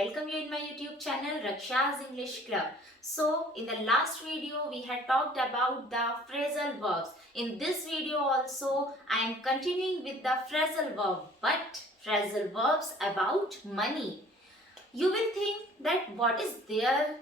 welcome you in my YouTube channel Raksha's English Club. So in the last video we had talked about the phrasal verbs. In this video also I am continuing with the phrasal verb, but phrasal verbs about money. You will think that what is there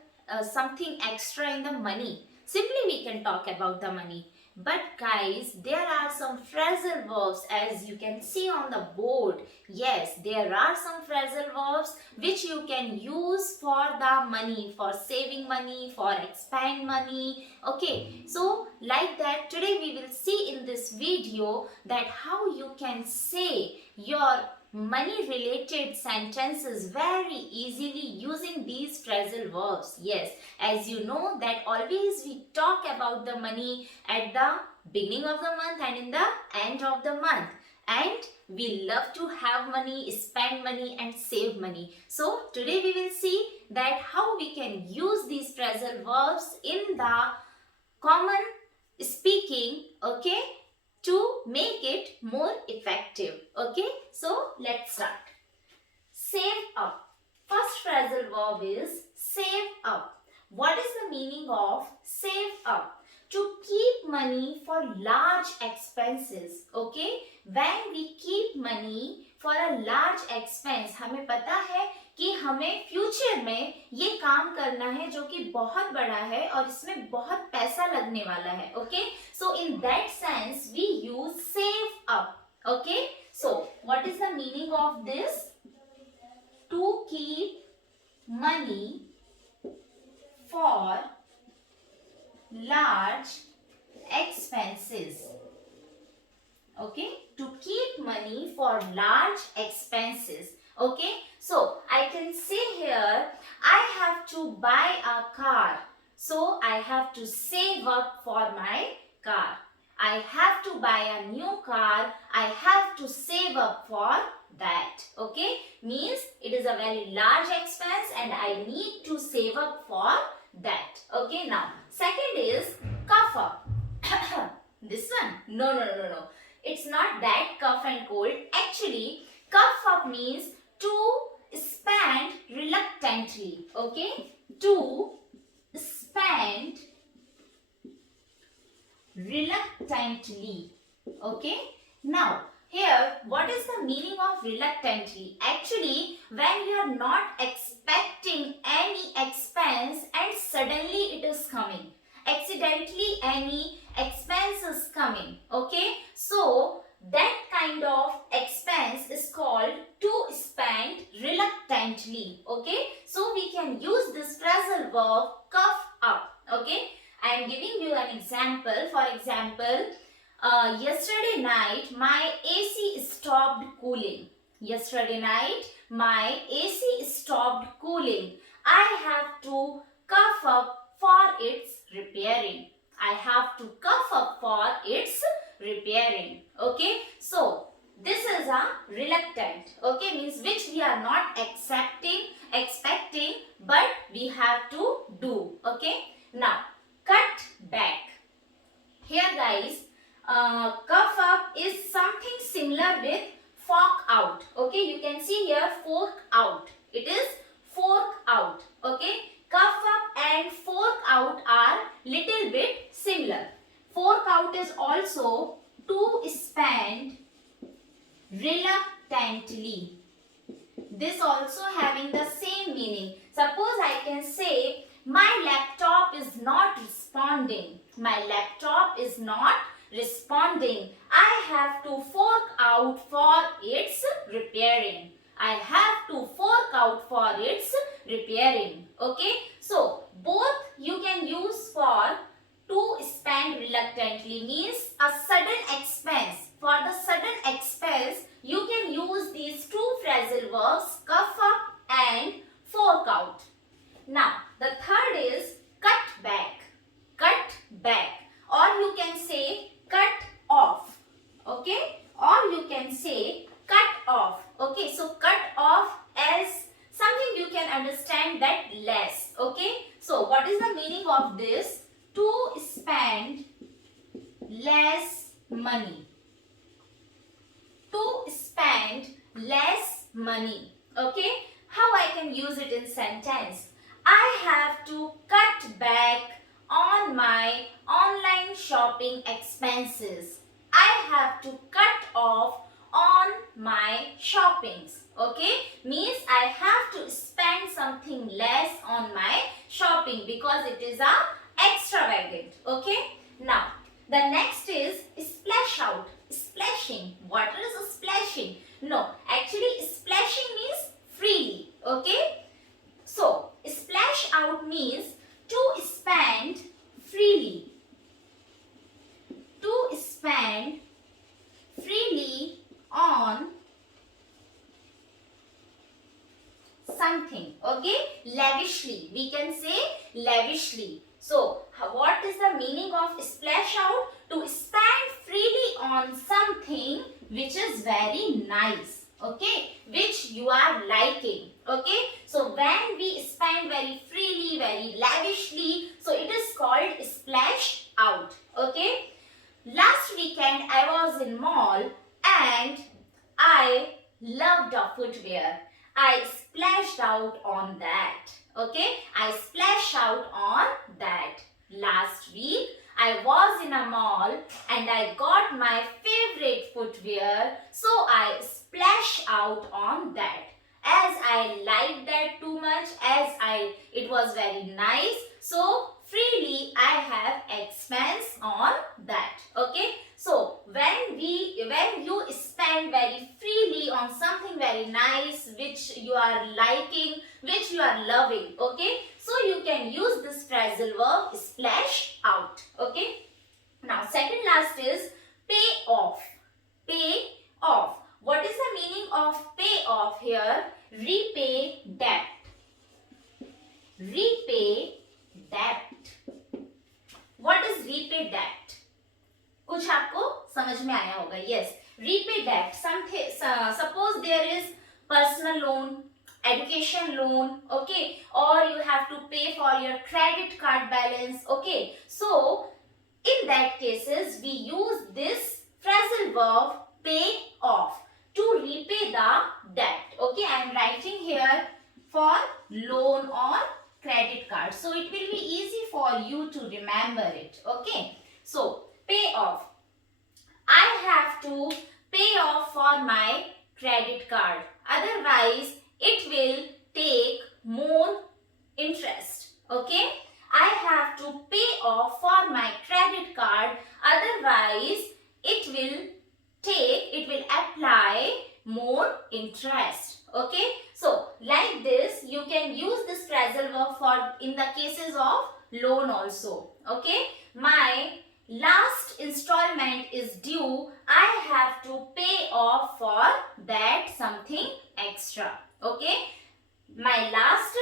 something extra in the money. Simply we can talk about the money. But guys, there are some phrasal verbs as you can see on the board. Yes, there are some phrasal verbs which you can use for the money, for saving money, for expand money. Okay, so like that today we will see in this video that how you can say your money related sentences very easily using these phrasal verbs. Yes, as you know that always we talk about the money at the beginning of the month and in the end of the month, and we love to have money, spend money and save money. So today we will see that how we can use these phrasal verbs in the common speaking, okay, to make it more effective. Okay, so let's start. Save up. First phrasal verb is save up. What is the meaning of save up? To keep money for large expenses. Okay, when we keep money for a large expense, हमें पता है कि हमें future में ये काम करना है जो कि बहुत बड़ा है और इसमें बहुत पैसा लगने वाला है. Okay, so in that sense we use save up. Okay, so what is the meaning of this? To keep money for large expenses. Okay, to keep money for large expenses. Okay, so I can say here I have to buy a car, so I have to save up for my car. I have to buy a new car, I have to save up for that. Okay, means it is a very large expense and I need to save up for that. Okay, now second is cough up. This one? No. It's not that cough and cold. Actually, cough up means to spend reluctantly. Okay, to spend reluctantly. Okay, now here what is the meaning of reluctantly? Actually, when you are not expecting any expense and suddenly it is coming, accidentally any expense is coming. Okay, so that kind of expense is called to spend reluctantly. Okay, so we can use this phrasal verb cough up. Okay, I am giving you an example. For example, yesterday night my AC stopped cooling. Yesterday night my AC stopped cooling. I have to cough up for its repairing. I have to cough up for its repairing. Okay, so this is a reluctant. Okay, means which we are not expecting, but we have to do. Okay, now cut back. Here guys, cough up is something similar with fork out. Okay, you can see here fork out. It is fork out. Okay, cough up and fork out are little bit similar. Fork out is also to spend reluctantly. This also having the same meaning. Suppose I can say my laptop is not responding. My laptop is not responding. I have to fork out for its repairing. I have to fork out for its repairing. Okay, so both you can use for to spend reluctantly means a sudden expense. For the sudden expense, you can use these two phrasal verbs cough up and fork out. Now, the third is cut back. Cut back. Or you can say cut off. Okay? Or you can say cut off. Okay, so cut off as something you can understand that less. Okay, so what is the meaning of this? To spend less money. To spend less money. Okay, how I can use it in sentence. I have to cut back on my online shopping expenses. I have to cut off on my shoppings. Okay, means I have to spend something less on my shopping because it is a extravagant. Okay, now the next is splash out, splashing. What is a splashing? No, actually splashing means freely. Okay, so splash out means to spend freely, to spend freely on something. Okay, lavishly, we can say lavishly. So what is the meaning of splash out? To spend freely on something which is very nice, okay, which you are liking. Okay, so when we spend very freely, very lavishly, so it is called splash out. Okay, last weekend I was in mall and I loved a footwear. I splashed out on that. Okay, I splashed out on that. Last week I was in a mall and I got my favorite footwear, so I splashed out on that. As I liked that too much, it was very nice, so freely I have expense on that. Okay, so when you spend very freely on something very nice which you are liking, which you are loving, okay, so you can use this phrasal verb splash out. Okay, now second last is pay off. Pay off. What is the meaning of pay off here? Repay debt. Repay debt. What is repay debt? कुछ आपको समझ में आया होगा. Yes, repay debt. Suppose there is personal loan, education loan, okay, or you have to pay for your credit card balance. Okay, so in that cases we use this phrasal verb pay off to repay the debt. Okay, I am writing here for loan or credit card, so it will be easy for you to remember it. Okay, so pay off. I have to pay off for my credit card, otherwise it will take more interest. Okay, I have to pay off for my credit card, otherwise it will apply more interest. Okay, so like this you can use this phrasal verb for in the cases of loan also. Okay, my last installment is due, I have to pay off for that something extra. Okay, my last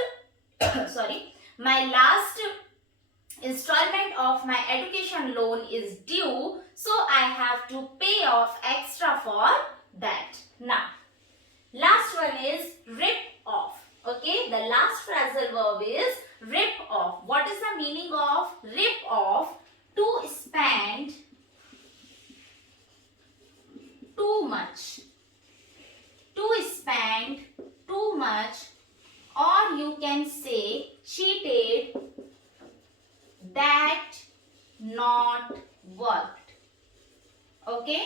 my last installment of my education loan is due, so I have to pay off extra for that. Now last one is rip off. Okay, the last phrasal verb is rip off. What is the meaning of rip off? To spend too much. To spend too much, or you can say cheated, that not worked. Okay,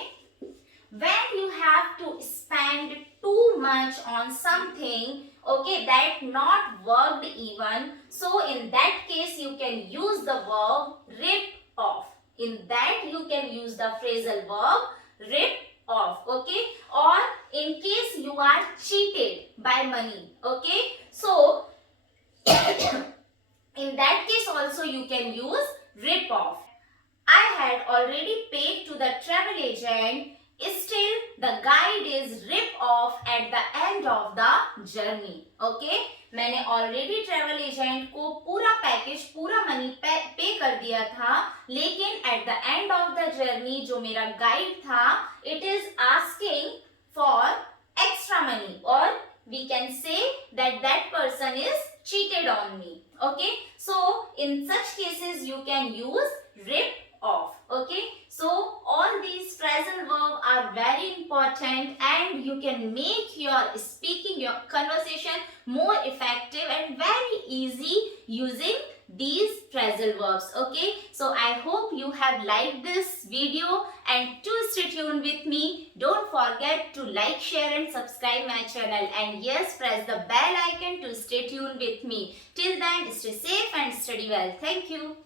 when you have to spend too much on something, okay, that not worked even, so in that case you can use the verb rip off. In that you can use the phrasal verb rip off. Okay, or in case you are cheated by money. Okay, so in that case also you can use rip off. I had already paid to the travel agent, still the guide is rip off at the end of the journey. Okay, मैंने already travel agent को पूरा package, पूरा money पे कर दिया था, लेकिन at the end of the journey जो मेरा गाइड था, it is asking for extra money, और we can say that that person is cheated on me. Okay, so in such cases you can use rip off. Okay, So all these phrasal verbs are very important and you can make your speaking, your conversation more effective and very easy using these phrasal verbs. Okay, so I hope you have liked this video and to stay tuned with me. Don't forget to like, share and subscribe my channel, and yes, press the bell icon to stay tuned with me. Till then, stay safe and study well. Thank you.